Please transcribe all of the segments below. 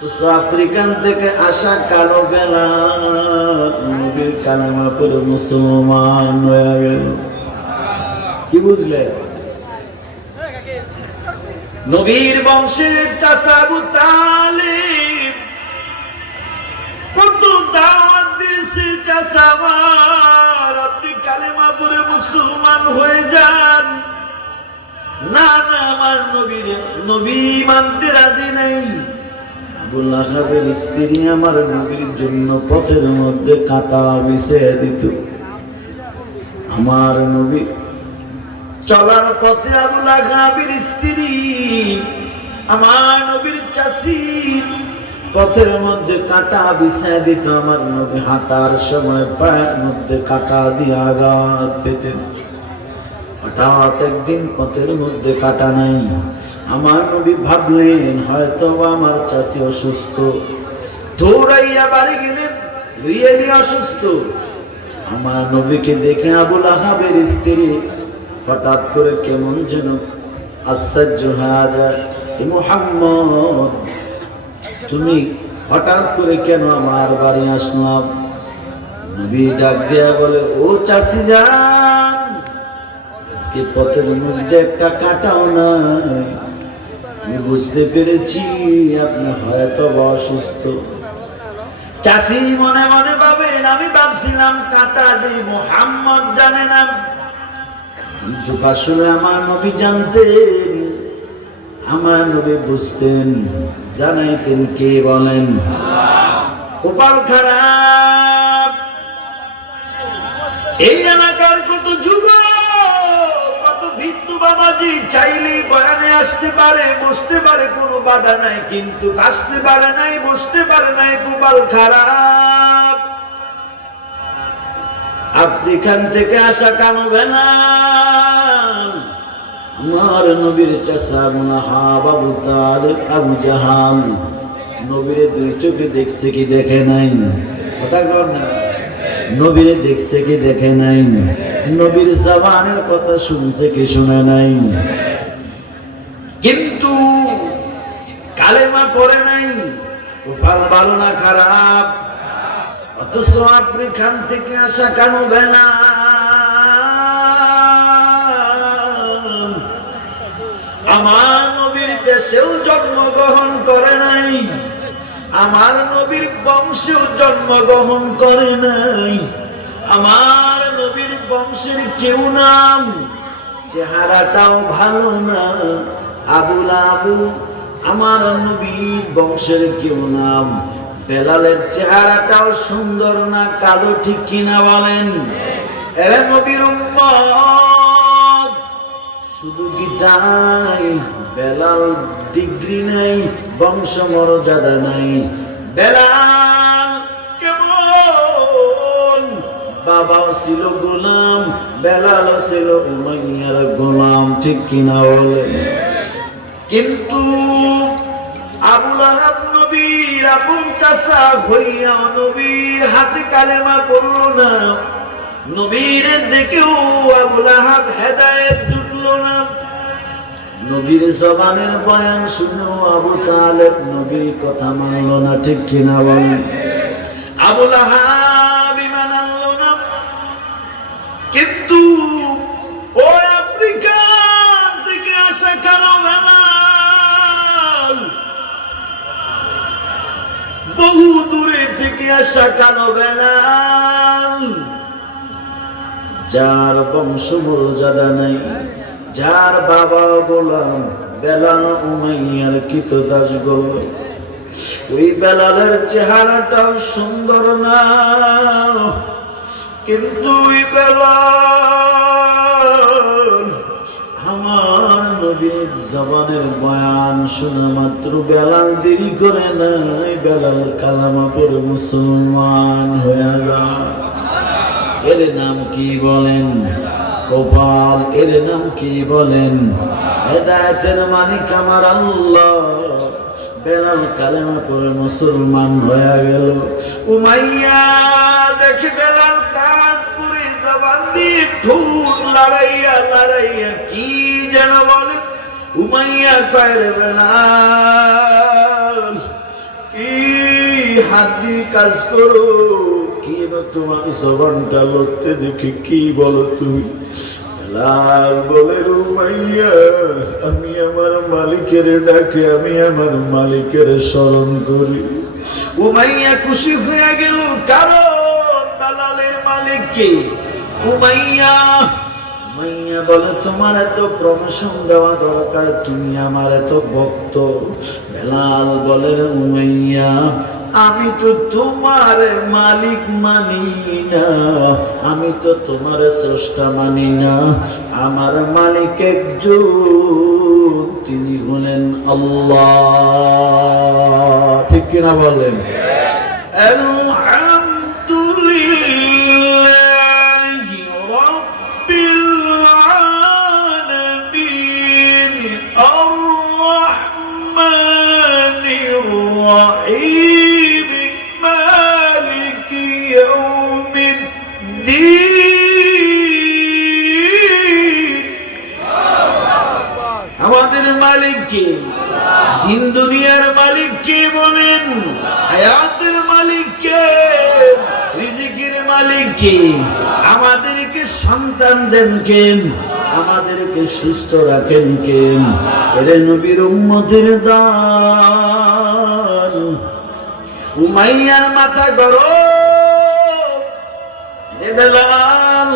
তো আফ্রিকান থেকে আসা কালো বেলাল নবীর কালেমা পড়ে মুসলমান হয়ে গেল। কি বুঝলে? নবীর বংশের চাচা আবু তালিব কত দাওয়াত দিয়েছে, চাচা আমার আপনি কালেমা পড়ে মুসলমান হয়ে যান। না না, আমার নবী মানতে রাজি নাই। আবু লাহাবের স্ত্রী আমার নবীর জন্য পথের মধ্যে কাঁটা বিছিয়ে দিত। আমার নবী চলার পথে আবু লাহাবের স্ত্রী আমার নবীর চাচি পথের মধ্যে কাঁটা বিছিয়ে দিত। আমার নবী হাঁটার সময় পায়ের মধ্যে কাঁটা দিয়ে আঘাত পেতেন। হঠাৎ একদিন পথের মধ্যে কাঁটা নাই। আমার নবী ভাবলেন হয়তো আমার চাচি অসুস্থ, দৌড়াইয়া বাড়ি গেলেন, রিয়েলি অসুস্থ। আমার নবীকে দেখে আবু লাহাবের স্ত্রী হঠাৎ করে কেমন যেন আশ্চর্য হয়ে যায়, মুহাম্মদ তুমি হঠাৎ করে কেন আমার বাড়ি আসলাম? নবী ডাক দিয়া বলে, ও চাচি যান, আজকে পথের মধ্যে একটা কাঁটাও নাই। আমি বুঝতে পেরেছি আপনি হয়তো অসুস্থ। চাচি মনে মনে ভাবেন আমি ভাবছিলাম কাঁটা নেই, মুহাম্মদ জানে না। কিন্তু আসলে আমার নবী জানতেন, আমার নবী বুঝতেন, জানাইতেন। কে বলেন? কপাল খারাপ, এই এলাকার কত যুবক, কত ভিত্তু বাবাজি চাইলেই বয়ানে আসতে পারে, বসতে পারে, কোনো বাধা নাই, কিন্তু আসতে পারে নাই, বসতে পারে নাই। কপাল খারাপ। আফ্রিকান থেকে আসা কালো বেলাল আমার নবীর চাচা আবু লাহাব, আবু তালিব, আবু জাহাল নবীরে দুই চোখে দেখছে কি দেখে নাই? কথা কর না। নবীরে দেখছে কি দেখে নাই? নবীর জবানের কথা শুনছে কি শুনে নাই? কিন্তু কালেমা পড়ে নাই। কপাল ভালো না খারাপ? অথচ আফ্রিকান থেকে আসা কালো বেলাল আমার নবীর দেশেও জন্মগ্রহণ করে নাই, আমার নবীর বংশেও জন্মগ্রহণ করে নাই। আমার নবীর বংশের কেউ নাম, চেহারাটাও ভালো না। আবুল আবু আমার নবীর বংশের কেউ নাম। বেলালের চেহারাটাও সুন্দর না, কালো, ঠিক কিনা বলেন? এরা নবীর উম্মত। শুধু কি তাই? বেলাল ডিগ্রি নাই, বংশ মর্যাদা নাই। বেলাল কেমন? বাবাও ছিল গোলাম, বেলালও ছিল উমাইয়ার গোলাম, ঠিক কিনা বলেন? কিন্তু আবু লাহাব নবীর আপন চাচা হইয়া নবীর হাতে কালেমা পড়ল না। নবীর দেখেও আবু লাহাব হেদায়েত জুটল না। নবীর জবানের বয়ান শুনেও আবু তালেব নবীর কথা মানল না, ঠিক কিনা বলেন? আবু লাহাব ঈমান আনল না। কিন্তু ওই আফ্রিকান থেকে আসা কালো বেলাল, বহু দূরে থেকে আসা কালো বেলাল, যার বংশ মর্যাদা নাই, যার বাবা গোলাম, বেলাল উমাইয়ার কৃতদাস গোলাম। ওই বেলালের চেহারাটাও সুন্দর না, কিন্তু ওই বেলাল আমার নবীর জবানের বয়ান শোনা মাত্র বেলাল দেরি করে নাই, বেলাল কালেমা পড়ে মুসলমান হয়ে যায়। এর নাম কি বলেন? কপাল। এর নাম কি বলেন? হেদায়েতের মালিক আমার আল্লাহ। বেলাল কালেমা পড়ে মুসলমান হয়ে গেল। উমাইয়া দেখে বেলাল কাজ করে জবান দিয়ে ঠোঁট লড়াইয়া লড়াইয়া কি যেন বলে। উমাইয়া কয়, রে বেলাল, কি হাত দিয়ে কাজ করো, কেন তোমার জবানটা লড়তে দেখে কি বলো তুমি? বেলাল বলে উমাইয়া, আমি আমার মালিকের ডাকে আমি আমার মালিকের স্মরণ করি। উমাইয়া খুশি হয়ে গেল, কারণ বেলালের মালিক কে? উমাইয়া। উমাইয়া বলে তোমার এত প্রমোশন দেওয়া দরকার, তুমি আমার এত ভক্ত। বেলাল বলে উমাইয়া, আমি তো তোমার মালিক মানি না, আমি তো তোমার স্রষ্টা মানি না, আমার মালিক একজন, তিনি হলেন আল্লাহ। ঠিক কিনা বলেন? আলহামদুলিল্লাহি রাব্বিল আলামিন আর রাহমানির রাহিম মালিকি ইয়াউমিদ্দিন। আমাদের মালিক কে? দিন দুনিয়ার মালিক কে বলেন? হায়াতের মালিক কে? রিজিকের মালিক কে? আমাদেরকে সন্তান দেন কেন? আমাদেরকে সুস্থ রাখেন কেন? এরে নবীর উম্মতের দান। উমাইয়ার মাথা গরম, হে বেলাল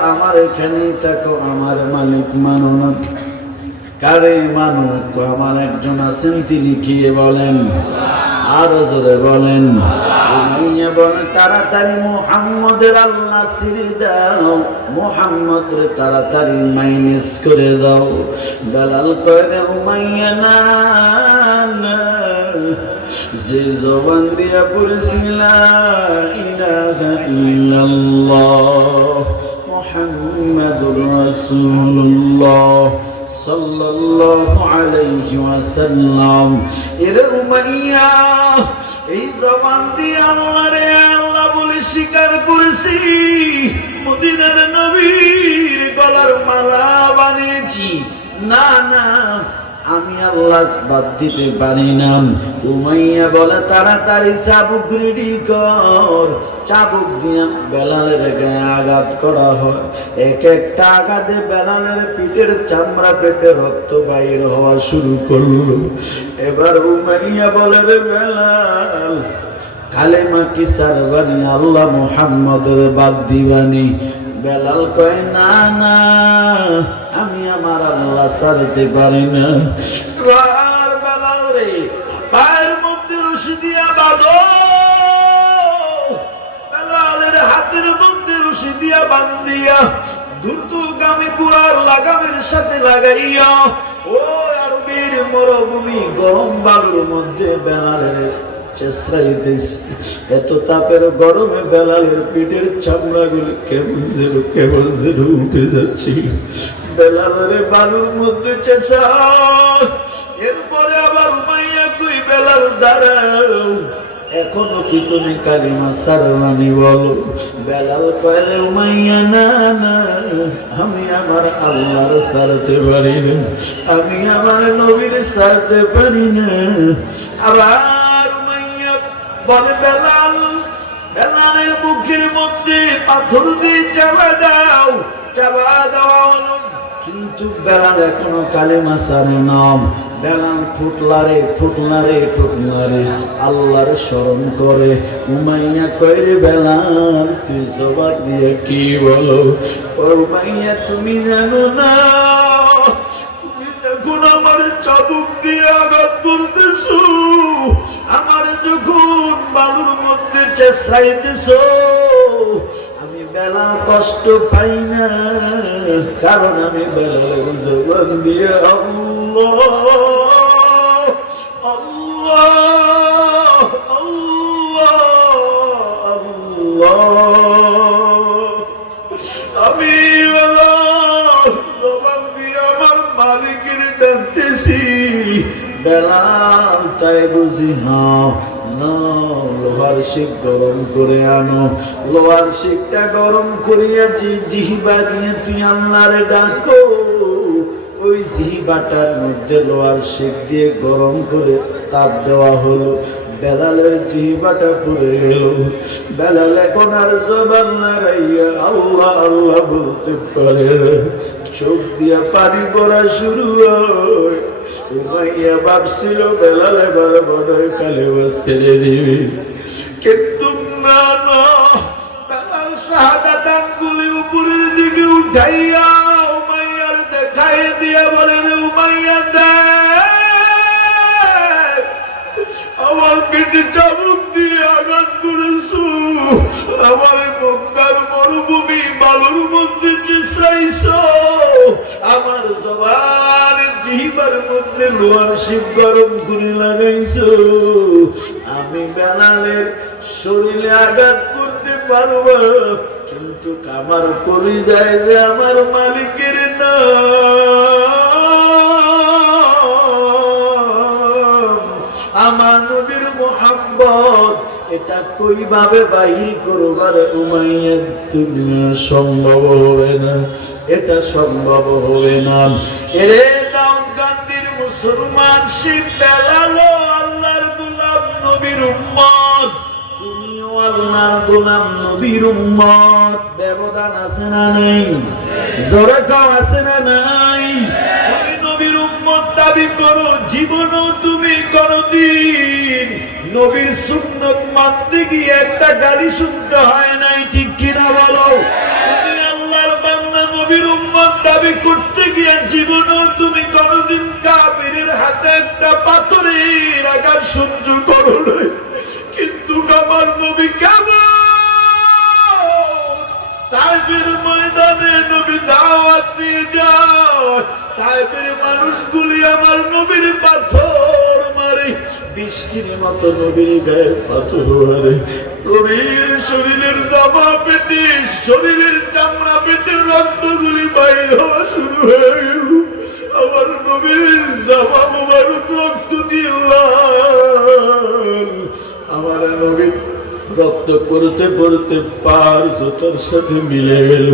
আমার এখানেই থাকো, আমার মালিক মানো না। কারে মানো? আমার একজন আছেন, তিনি কি বলেন? আরো জোরে বলেন। উমাইয়া বলে তাড়াতাড়ি মুহাম্মদের আল্লাহ সিরি দাও, মুহাম্মদরে তাড়াতাড়ি মাইনাস করে দাও। বেলাল কয় উমাইয়া না, যে জবান দিয়া পড়েছি লা ইলাহা ইল্লাল্লাহ মুহাম্মাদুর রাসূলুল্লাহ সাল্লাল্লাহু আলাইহি ওয়াসাল্লাম, এরে উমাইয়া এই জবান দিয়ে আল্লাহরে আল্লাহ বলে স্বীকার করেছি, মদিনার নবীর গলার মালা বানিয়েছি, না না আমি আল্লাহ বাদ দিতে পারি না। উমাইয়া বলে তাড়াতাড়ি চাবুক রেডি কর। চাবুক দিয়ে বেলালের গায়ে আঘাত করা হয়, এক একটা আঘাতে বেলালের পিঠের চামড়া পেটে রক্ত বাইর হওয়া শুরু করলো। এবার উমাইয়া বলে রে বেলাল, কালেমা কি সারবানি, আল্লাহ মুহাম্মদের বাদ দিবানি? বেলাল কয় না না, আমি আমার আল্লাহ ছাড়তে পারি না। বেলাল রে পায়ের মধ্যে রশি দিয়া বাঁধো, বেলালের হাতের মধ্যে রশি দিয়া বান্ধিয়া দ্রুতগামী কুড়ার লাগামের সাথে লাগাইয়া ও আরবের মরুভূমি গরম বালুর মধ্যে বেলালের এত তাপের গরমে বেলালের পিঠের চামড়া গুলি কেমন যেন উঠে যাচ্ছিল। বেলালের বালুর মধ্যে চেঁচা। এরপরে আবার উমাইয়া কই বেলাল দাঁড়াও, এখনো কি তুমি কালিমা সারবানি বলো? বেলাল কয় উমাইয়া না না, আমি আমার আল্লাহর ছাড়তে পারি না, আমি আমার নবীর ছাড়তে পারি না। আবার বলে বেলাল, বেলালের মুখের মধ্যে পাথর দিয়ে চাপা দাও, চাপা দেওয়া হলো, কিন্তু বেলাল এখনো কালেমা ছাড়ে না। বেলাল ফুটলারে আল্লাহর স্মরণ করে। উমাইয়া কয় রে বেলাল, তুই জবাব দিয়ে কি বলো? উমাইয়া তুমি জানো না, তুমি যখন আমার চাবুক দিয়ে আঘাত করতেছো, আমার যখন বালুর মধ্যে চেঁচাইতেছো, আমি বেলাল কষ্ট পাই না, কারণ আমি বেলালের জবান দিয়ে আল্লাহ আল্লাহ আল্লাহ আল্লাহ, আমি বেলাল জবান দিয়ে আমার মালিকের ডাকতেছি। বেলাল তাই বুঝি লোহার শিক গরম করে আনো, লোহার শিকটা গরম করিয়া জিহিবা দিয়ে তুই আল্লাহরে ডাকো। ওই জিহিবাটার মধ্যে লোহার শিক দিয়ে গরম করে তাপ দেওয়া হলো। বেলালের জিহ্বাটা পুড়ে গেল। বেলাল এখন আর জবান নাড়াইয়া আল্লাহ আল্লাহ বলতে পারে না। চোখ দিয়া পানি পড়া শুরু হয়। উমাইয়া ভাবছিল বেলাল এবার বড় কালেমা ছেড়ে দিবি, কিন্তু না না, বেলাল শাহাদাত আঙ্গুলি উপরের দিকে উঠাইয়া উমাইয়ার দেখাই দিয়া বলেন, উমাইয়া দেখ, আমার পেটে চাবুক দিয়ে আঘাত করেছো, আমার মক্কার মরুভূমি বালুর মধ্যে চিসরাইছো, আমার জবান জিহ্বার মধ্যে লোহার শিব গরম করে লাগাইছো। আমি বেলালের শরীরে আঘাত করতে পারবো, কিন্তু আমার কলিজায় যে আমার মালিকের নাম, আমার নবীর মুহাব্বত, এটা কইভাবে বাহির করবার উমাইয়া দুনিয়া সম্ভব হবে না, এটা সম্ভব হবে না। এরে দাউদকান্দির মুসলমান শিব বেলাল আল্লাহর গোলাম নবীর উম্মত, তুমিও আল্লাহর গোলাম নবীর উম্মত। ব্যবধান আছে না নাই? জোরে কও আছে না নাই? তুমি নবীর উম্মত দাবি করো, জীবনও তুমি কোনদিন নবীর সুন্নাত মানতে গিয়ে একটা গালি শুনতে হয় নাই, ঠিক কিনা বলো? তুমি আল্লাহর বান্দা নবীর উম্মত দাবি করতে গিয়ে জীবনও তুমি কোনদিন কাফিরের হাতে একটা পাথরের আঘাত সহ্য করো নাই। কিন্তু আমার নবী কেমন তাইফের ময়দানে নবী দাওয়াত দিয়ে যায়, তাইফের মানুষগুলি আমার নবীর পাথর মারে, বৃষ্টির মতো নবীর গায়ে পাথর মারে, নবীর শরীরের জামা পেটে, শরীরের চামড়া পেটে রক্তগুলি বাইর হওয়া শুরু হয়ে গেল। আমার নবীর জামা মোবারক রক্ত দিয়ে লাল। আমার নবী রক্ত পড়তে পড়তে পার জুতার সাথে মিলে গেল।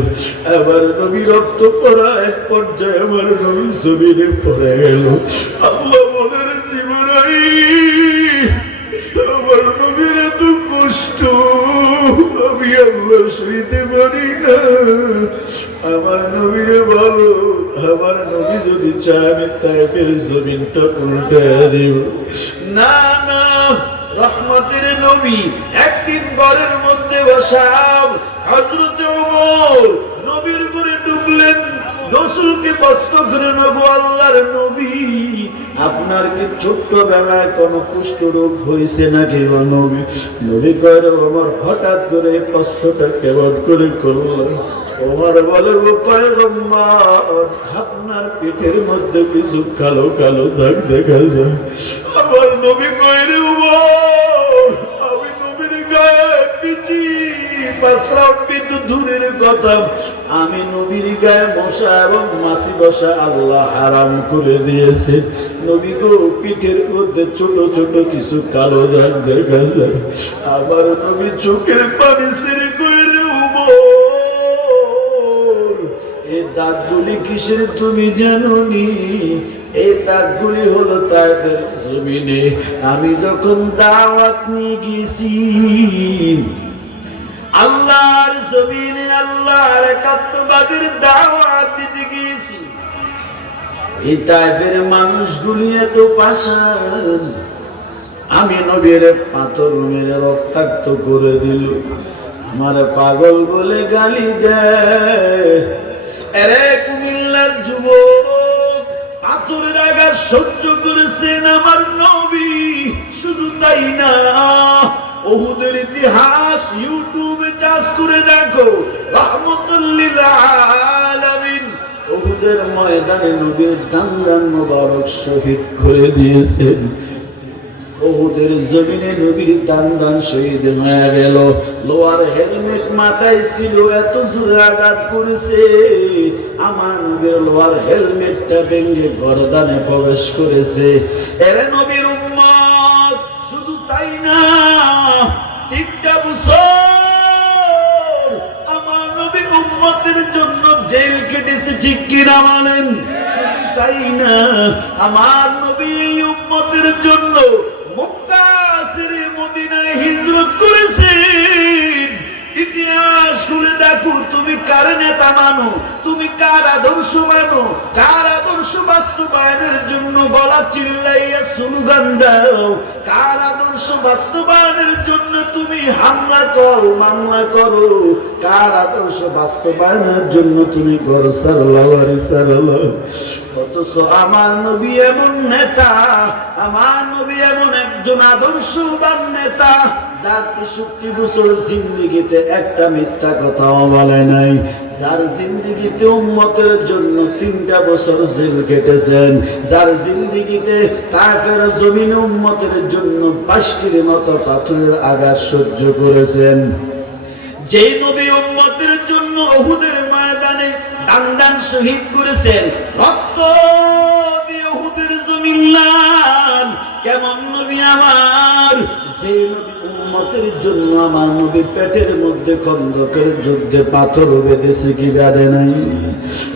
আবার নবী রক্ত পড়া এক পর্যায়ে আমার নবী জমিনে পড়ে গেল। আল্লাহ মনের জীবনাই আমার নবীর এত কষ্ট আমি আল্লাহ সইতে পারি না। আমার নবীরে ভালো, আমার নবী যদি চায় আমি তাইফের জমিনটা উল্টে দিব। না না, রহমতের নবী একদিন ঘরের মধ্যে বসা হযরত ওমর নবীর ঘরে ঢুকলেন, গোসলকে বস্ত্র করে নেবো। আল্লাহর নবী, আপনার কি ছোট্টবেলায় কোনো কুষ্ঠ রোগ হয়েছে নাকি? নবী নবী কয়, আমার হঠাৎ করে প্রশ্নটা কেমন করে করলাম? ওমর বলে, ও পয়গম্বর, আপনার পেটের মধ্যে কিছু কালো কালো দাগ দেখা যায়। আমার নবী কয়, রে ওমর, আমি নবীর গায়ে পিচি পাসরাম বিদ্যুৎ দূরের কথা, আমি নবীর গায়ে মশা এবং মাছি বসা আল্লাহ হারাম করে দিয়েছে। নবী গো, পিঠের মধ্যে ছোট ছোট কিছু কালো দাগ দেখা যায়। আমার নবী চোখের পানি ছেড়ে কয়ে, রে ওমর, এই দাগগুলি কিসের তুমি জানোনি? এই দাগগুলি হলো তাইফের জমিনে আমি যখন দাওয়াত নিয়ে গেছি, আল্লাহর জমিনে আল্লাহর একাত্মবাদের দাওয়াত দিতে গিয়েছি। এই তাইফের মানুষগুলি এত পাষাণ, আমি নবীর পাথর মেরে রক্তাক্ত করে দিল, আমার পাগল বলে গালি দেয়। এরে কুমিল্লার যুবক, পাথরের আঘাত সহ্য করেছেন আমার নবী। শুধু তাই না, উহুদের ইতিহাস ইউটিউবে চার্জ করে দেখো, রাহমাতুল লিল আলামিন উহুদের ময়দানে নবীর দান মোবারক শহীদ করে দিয়েছেন। উহুদের জমিনে নবীর দান শহীদ হয়ে গেল। লোয়ার হেলমেট মাথায় ছিল, এত জোরে আঘাত করেছে, আমার নবীর লোয়ার হেলমেটটা ভেঙে গর্দানে প্রবেশ করেছে। এরে নবীর উম্মত, শুধু তাই না, 3টা বছর আমার নবী উম্মতের জন্য জেল কেটেছে, ঠিক কিনা বলেন? শুধু তাই না, আমার নবী উম্মতের জন্য মক্কা ছেড়ে তুমি কার আদর্শ মানো, কার আদর্শ বাস্তবায়নের জন্য গলা চিল্লাইয়া স্লোগান দাও, কার আদর্শ বাস্তবায়নের জন্য তুমি হামলা করো, মামলা করো, কার আদর্শ বাস্তবায়নের জন্য তুমি ঘর সারলাও বাড়ি সারলাও। অথচ আমার নবী এমন নেতা, আমার নবী এমন একজন আদর্শবান নেতা, যার 63 বছর জিন্দেগিতে একটা মিথ্যা কথাও বলে নাই, যার জিন্দেগিতে উম্মতের জন্য 3টা বছর জেল কেটেছেন, যার জিন্দেগিতে কাফের জমিনে উম্মতের জন্য 5টির মতো পাথরের আঘাত সহ্য করেছেন, যেই নবী উম্মতের জন্য উহুদের ময়দানে দান শহীদ করেছেন, রক্ত দিয়ে উহুদের জমিন লাল, কেমন নবী আমার, যে নবী উম্মতের জন্য আমার নবী পেটের মধ্যে খন্দকের যুদ্ধে পাথর বেঁধেছে কি বেঁধে নাই?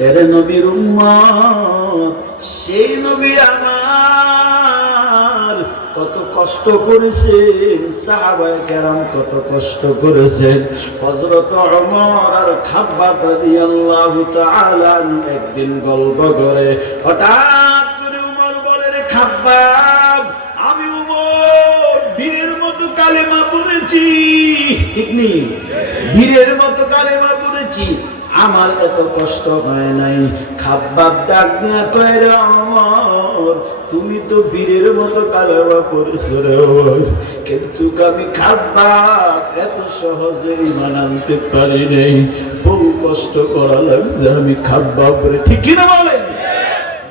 এরে নবীর উম্মত, সেই নবী আমার কত কষ্ট করেছেন, সাহাবায়ে কেরাম কত কষ্ট করেছেন। হযরত ওমর আর খাব্বাব রাদিয়াল্লাহু তাআলা একদিন গল্প করে, হঠাৎ করে ওমর বলে, রে খাব্বাব, আমি ওমর বীরের মতো কালেমা পড়েছি, ঠিক নেই? বীরের মতো কালেমা পড়েছি, আমার এত কষ্ট হয় নাই। খাব্বাব ডাক দিয়া কয়, রে ওমর, তুমি তো বীরের মতো কালেমা পড়েছো রে ওমর, কিন্তু আমি খাব্বাব এত সহজে ঈমান আনতে পারি নাই, বহু কষ্ট করা লাগছে আমি খাব্বাব রে, ঠিক কি না বলেন?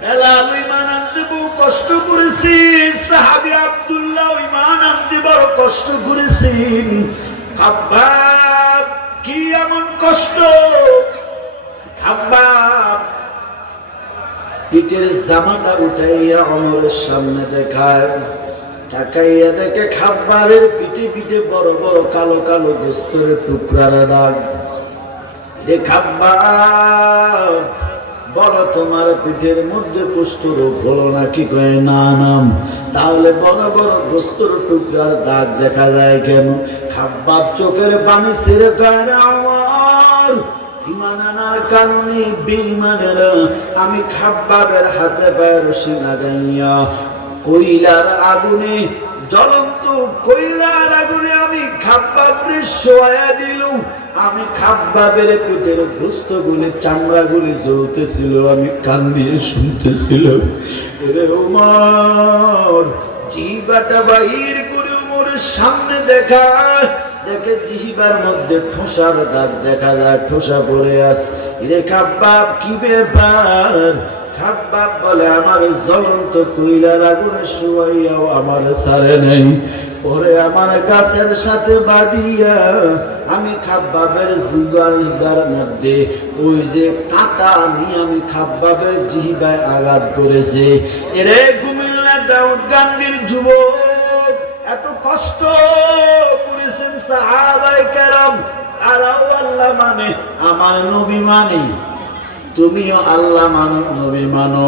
বেলাল ঈমান আনতে বহু কষ্ট করেছেন, সাহাবী আব্দুল্লাহ ঈমান আনতে বড় কষ্ট করেছেন, খাব্বাব কি এমন কষ্ট? খাব্বাব পিঠের জামাটা উঠাইয়া ওমরের সামনে দেখায়, তাকাইয়া দেখে খাব্বাবের পিঠে পিঠে বড় বড় কালো কালো গোস্তের টুকরার দাগ। রে খাব্বাব, বলো তোমার পিঠের মধ্যে কুষ্ঠ রোগ হলো নাকি? কয় না নাম। তাহলে বড় বড় গোস্তের টুকরার দাগ দেখা যায় কেন? খাব্বাব চোখের পানি ছেড়ে কয়, আমার ঈমান আনার কারণে বেঈমানেরা আমি খাব্বাবের হাতে পায়ে রশি লাগাইয়া কয়লার আগুনে, জ্বলন্ত কয়লার আগুনে আমি খাব্বাবকে শোয়া দিলুম। আমি খাব্বাবের পেটের গোস্তগুলি, চামড়াগুলি জ্বলতেছিল, আমি কান দিয়ে শুনতেছিলাম। রে ওমর, জিহ্বাটা বাহির করে ওমরের সামনে দেখায়, দেখে জিহ্বার মধ্যে ঠোসার দাগ দেখা যায়, ঠোসা পড়ে আছে। রে খাব্বাব, কি ব্যাপার? খাব্বাব বলে, আমার জ্বলন্ত কয়লার আগুনে শুয়াইয়াও আমার ছাড়ে নেই, পরে আমার গাছের সাথে বাঁধিয়া আমি খাব্বাবের জিহ্বার মধ্যে ওই যে কাঁটা নিয়ে আমি খাব্বাবের জিহ্বায় আঘাত করেছে। এরে কুমিল্লা দাউদকান্দির যুবক, এত কষ্ট করেছেন সাহাবায়ে কেরাম, তারাও আল্লাহ মানে, আমার নবী মানে, তুমিও আল্লাহ মানো, নবী মানো।